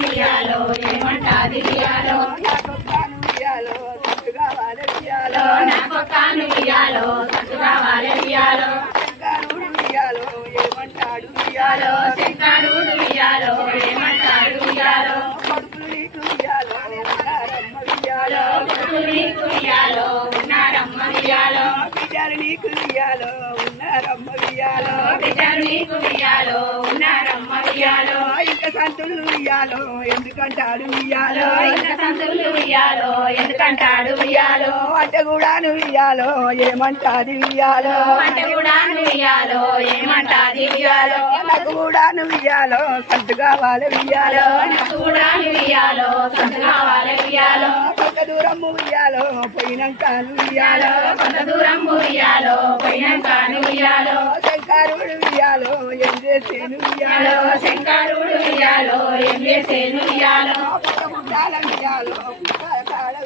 ఉయ్యాలో ఏమంటాది ఉయ్యాలో నాకొక్కాను ఉయ్యాలో సత్తుగా వాలె ఉయ్యాలో నాకొక్కాను ఉయ్యాలో సత్తుగా వాలె ఉయ్యాలో శంకరుడు ఉయ్యాలో ఏమంటాడు ఉయ్యాలో శంకరుడు ఉయ్యాలో ఏమంటాడు ఉయ్యాలో కొడుకులు నీకు ఉయ్యాలో ఉన్నారమ్మ ఉయ్యాలో కొడుకులు నీకు ఉయ్యాలో ఉన్నారమ్మ ఉయ్యాలో బిడ్డలు నీకు ఉయ్యాలో ఉన్నారమ్మ ఉయ్యాలో బిడ్డలు నీకు ఉయ్యాలో ఉన్నారమ్మ ఉయ్యాలో ఇంకా సంతులు ఉయ్యాలో ఎందుకంటాడు ఉయ్యాలో ఇంకా సంతులు ఉయ్యాలో ఎందుకంటాడు ఉయ్యాలో అంటే కూడా ఉయ్యాలో ఏమంటాది ఉయ్యాలో అంటే కూడా ఉయ్యాలో ఏమంటాది ఉయ్యాలో నాకు కూడా ఉయ్యాలో సంతు కావాలి ఉయ్యాలో నాకు కూడా ఉయ్యాలో సంతు కావాలి ఉయ్యాలో కొంత దూరం ఉయ్యాలో పోయినాక ఉయ్యాలో కొంత దూరం ఉయ్యాలో పోయినాక ఉయ్యాలో శంకరుడు ఉయ్యాలో ఏం చేసేను ఉయ్యాలో శంకరుడు ఉయ్యాలో ఏం చేసేను ఉయ్యాలో పుట్టాల ఉయ్యాలో పుట్టాల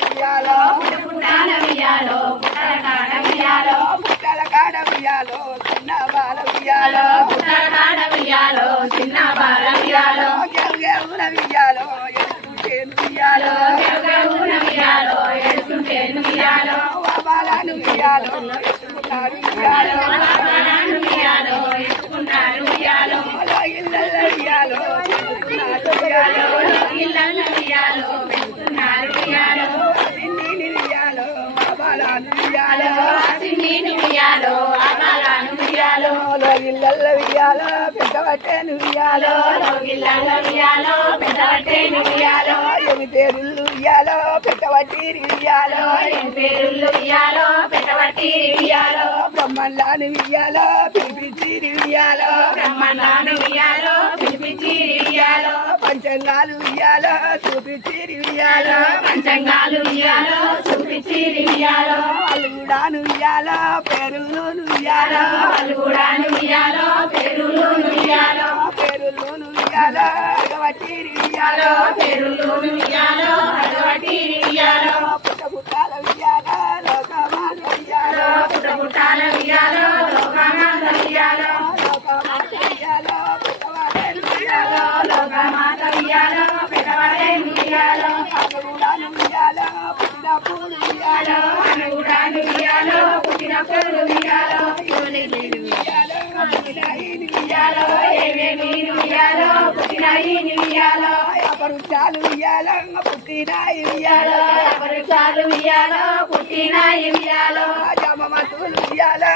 ఉయ్యాలో పుట్టాల ఉయ్యాలో పుట్టాల ఉయ్యాలో పుట్టాల కాడ ఉయ్యాలో చిన్న బాల ఉయ్యాలో పుట్టాల కాడ ఉయ్యాలో చిన్న బాల ఉయ్యాలో గెవుగెవున ఉయ్యాలో ఎడుతుంటేను ఉయ్యాలో గెవుగెవున ఉయ్యాలో ఎడుతుంటేను ఉయ్యాలో బాలాను ఉయ్యాలో ఎడుతున్నారు ఉయ్యాలో బాలాను ఉయ్యాలో ఎడుతున్నారు ఉయ్యాలో ఇళ్ళల్లో ఉయ్యాలో ఎడుతున్నారు ఉయ్యాలో ఇళ్ళల్లో ఉయ్యాలో ఎడుతున్నారు ఉయ్యాలో సిన్నీని ఉయ్యాలో బాలాను ఉయ్యాలో సిన్నీని ఉయ్యాలో బాలాను ఉయ్యాలో ఇళ్ళల్లో ఉయ్యాలో పెద్దవట్టేను ఉయ్యాలో ఇళ్ళల్లో ఉయ్యాలో పెద్దవట్టేను ఉయ్యాలో ఎమి పేరుళ్ళు ఉయ్యాలో పెద్దవట్టిరి ఉయ్యాలో ఎమి పేరుళ్ళు ఉయ్యాలో పెద్దవట్టిరి ఉయ్యాలో బ్రహ్మల్లాను ఉయ్యాలో పిలిపించిరి ఉయ్యాలో బ్రహ్మల్లాను ఉయ్యాలో పిలిపించిరి ఉయ్యాలో పంచంగాలు ఉయ్యాలో చూపించిరి ఉయ్యాలో పంచంగాలు ఉయ్యాలో చూపించిరి ఉయ్యాలో వాళ్ళు కూడాను ఉయ్యాలో పేరులు ఉయ్యాలో వాళ్ళు కూడాను ఉయ్యాలో పేరులు ఉయ్యాలో పేరులు ఉయ్యాలో అగవట్టిరి ఉయ్యాలో పేరులు ఉయ్యాలో అగవట్టిరి ఉయ్యాలో పుట్టపుట్టాల ఉయ్యాలో లోకమాత ఉయ్యాలో పుట్టపుట్టాల ఉయ్యాలో లోకమాత ఉయ్యాలో లోకమాత ఉయ్యాలో పుట్టవాడేను ఉయ్యాలో లోకమాత ఉయ్యాలో పెద్దవాడేను ఉయ్యాలో అనుగుడాను ఉయ్యాలో పుట్టిన పూలు ఉయ్యాలో అనుగుడాను ఉయ్యాలో పుట్టిన పూలు ఉయ్యాలో ఉయ్యాలో పుట్టిన ఈని ఉయ్యాలో ఏమేమి ఉయ్యాలో పుట్టిన ఈని ఉయ్యాలో అపరుచాలు ఉయ్యాలో పుట్టిన ఉయ్యాలో అపరుచాలు ఉయ్యాలో పుట్టిన ఉయ్యాలో జమమతులు ఉయ్యాలో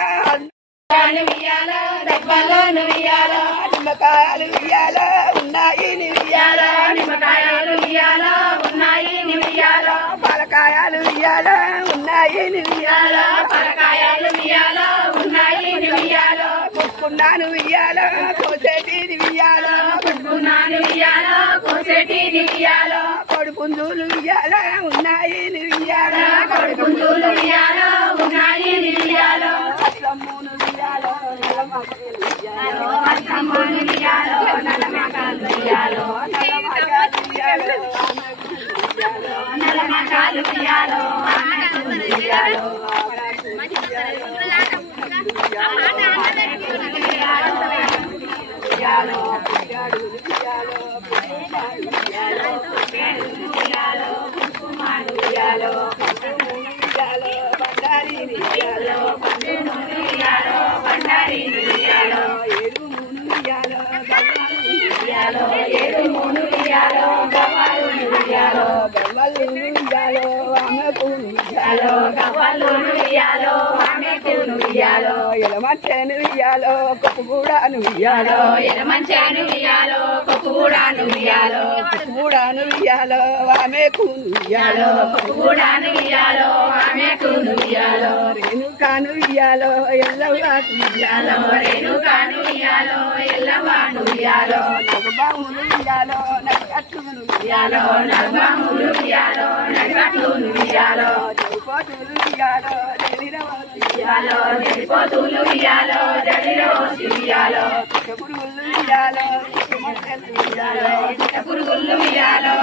ఉయ్యాలో దెబ్బలోను ఉయ్యాలో నిమ్మకాయలు ఉయ్యాలో ఉన్నాయి ఉయ్యాలో నిమ్మకాయలు ఉయ్యాలో ఉన్నాయి ఉయ్యాలో పలకాయలు ఉయ్యాలో ఉన్నాయి ఉయ్యాలో పలకాయలు ఉయ్యాలో ఉన్నాయి ఉయ్యాలో పుట్టుకున్నాను ఉయ్యాలో కోసేటిది ఉయ్యాలో పుట్టుకున్నాను ఉయ్యాలో కోసేటిది ఉయ్యాలో కొడుకుందులు ఉయ్యాలో ఉన్నాయి ఉయ్యాలో కొడుకుందులు ఉయ్యాలో ఉన్నాయి ఉయ్యాలో అసమ్మూను ఉయ్యాలో నలమకాలు ఉయ్యాలో అసమ్మూను ఉయ్యాలో నలమకాలు ఉయ్యాలో నలమకాలు ఉయ్యాలో నలమకాలు ఉయ్యాలో ఉయ్యాలో ఎలమంచాను ఉయ్యాలో కొప్పు కూడాను ఉయ్యాలో ఎలమంచాను ఉయ్యాలో కొప్పు కూడాను ఉయ్యాలో కొప్పు కూడాను ఉయ్యాలో ఆమెకు ఉయ్యాలో కొప్పు కూడాను ఉయ్యాలో ఆమెకు ఉయ్యాలో రేణుకాను ఉయ్యాలో ఎల్లవాకు ఉయ్యాలో రేణుకాను ఉయ్యాలో ఎల్లవాను ఉయ్యాలో నగబాములు ఉయ్యాలో నగకట్టులు ఉయ్యాలో నగబాములు ఉయ్యాలో నగకట్టులు ఉయ్యాలో జరిపోతులు ఉయ్యాలో ఉయ్యాలో జరిపోతులు ఉయ్యాలో జడిరోసి ఉయ్యాలో పురుగులు ఉయ్యాలో పురుగులు ఉయ్యాలో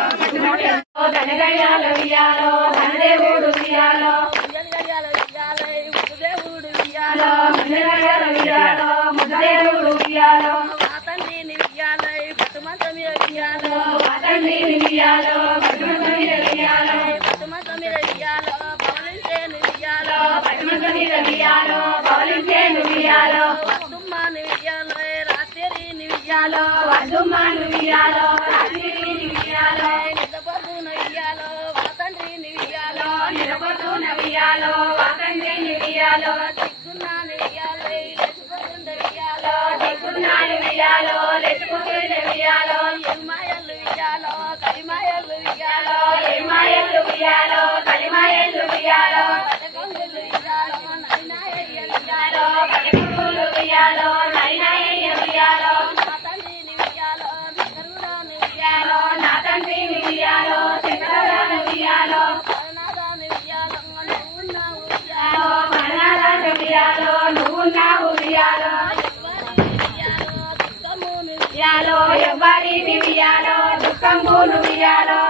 ధనగడియాలు ఉయ్యాలో ధనదేవుడు ఉయ్యాలో ముద్దదేవుడు ఉయ్యాలో ముద్దదేవుడు ఉయ్యాలో పట్టుమంత మీద వియ్యాలో వాతండి వియ్యాలో పట్టుమంత మీద వియ్యాలో పట్టుమంత మీద వియ్యాలో పవలించేను వియ్యాలో పట్టుమంత మీద వియ్యాలో పవలించేను వియ్యాలో వద్దుమ్మాను వియ్యాలో రాత్రిని వియ్యాలో వద్దుమ్మాను వియ్యాలో రాత్రిని వియ్యాలో నిద్రపోతున్న వియ్యాలో వాతండ్రిని వియ్యాలో నిద్రపోతున్న వియ్యాలో వాతండ్రిని వియ్యాలో దిక్కున్నాను వియ్యాలో లేచిపోతుండ వియ్యాలో దిక్కున్నాను వియ్యాలో లేచిపోతుండ వియ్యాలో ఎల్మాయల్లు వియ్యాలో కలిమాయల్లు వియ్యాలో ఎల్మాయల్లు వియ్యాలో కలిమాయల్లు వియ్యాలో పటకొంగులు వియ్యాలో నైనాయయ్య వియ్యాలో పటకొంగులు వియ్యాలో నైనాయయ్య వియ్యాలో నా తండ్రిని వియ్యాలో శంకరుడాను వియ్యాలో నా తండ్రిని వియ్యాలో శంకరుడాను వియ్యాలో పరనాదాను వియ్యాలో నువ్వున్నావు వియ్యాలో పరనాదాను వియ్యాలో నువ్వున్నావు వియ్యాలో వియ్యాలో ఎవ్వరిని వియ్యాలో దుఃఖంబును వియ్యాలో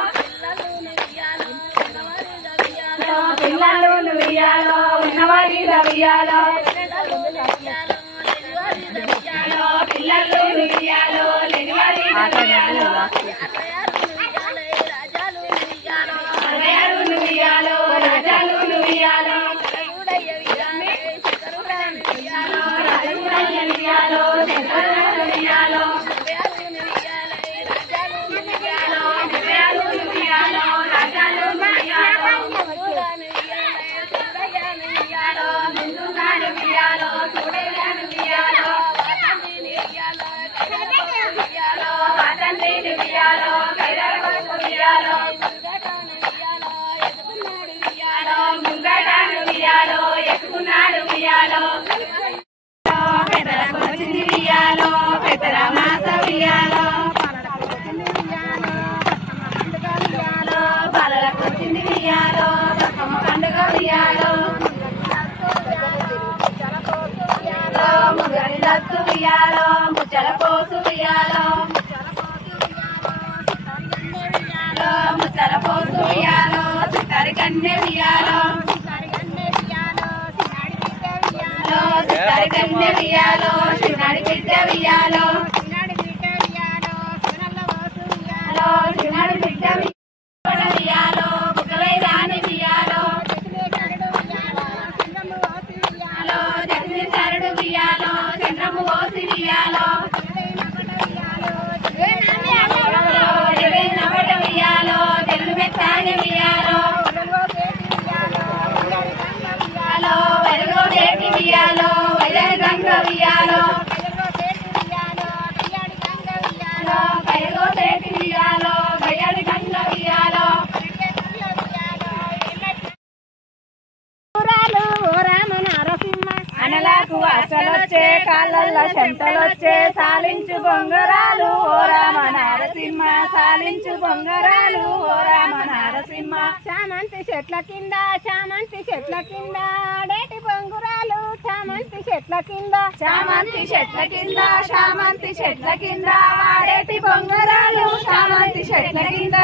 పిల్లలును వియ్యాలో ఉన్నవారి వియ్యాలో పిల్లలును వియ్యాలో లేనివారి వియ్యాలో రాజాలును వియ్యాలో రాజాలును వియ్యాలో రాజుడయ్య వియ్యాలో శంకరుడయ్య వియ్యాలో ముంగటాను వియ్యాలో ఎత్తుకున్నాడు వియ్యాలో పెద్దలకు వచ్చింది వియ్యాలో పెద్దల మాస వియ్యాలో బాలలకు వచ్చింది వియ్యాలో బతుకమ్మ పండుగ వియ్యాలో ముగరి దత్తు వియ్యాలో ముచ్చల పోసు వియ్యాలో ముచ్చల పోసు వియ్యాలో చిత్తరి కన్నె వియ్యాలో చిత్తరి కన్నె వియ్యాలో చిన్నాడి బిడ్డ వియ్యాలో చిన్నాడి బిడ్డ వియ్యాలో బుక్కలై రాని వియ్యాలో జగని సరుడు వియ్యాలో చంద్రము ఓసి వియ్యాలో నవట వియ్యాలో తెలుగు మెత్తాని వియ్యాలో వెలుగో చేతి వియ్యాలో వైజాగ్ గంగ వియ్యాలో కైగో చేతి వియ్యాలో గయ్యాడి గంగ వియ్యాలో అనలకు అసలొచ్చే కాళ్ళల్లో చెంతలొచ్చే సాలించు బొంగరాలు ఓ రామ నారసింహ సాలించు బొంగరాలు ఓ రామ నారసింహ చామంతి చెట్ల కింద చామంతి చెట్ల కింద ఆడేటి బొంగురాలు చామంతి చెట్ల కింద చామంతి చెట్ల కింద చామంతి చెట్ల కింద వాడేటి బొంగరాలు చామంతి చెట్ల కింద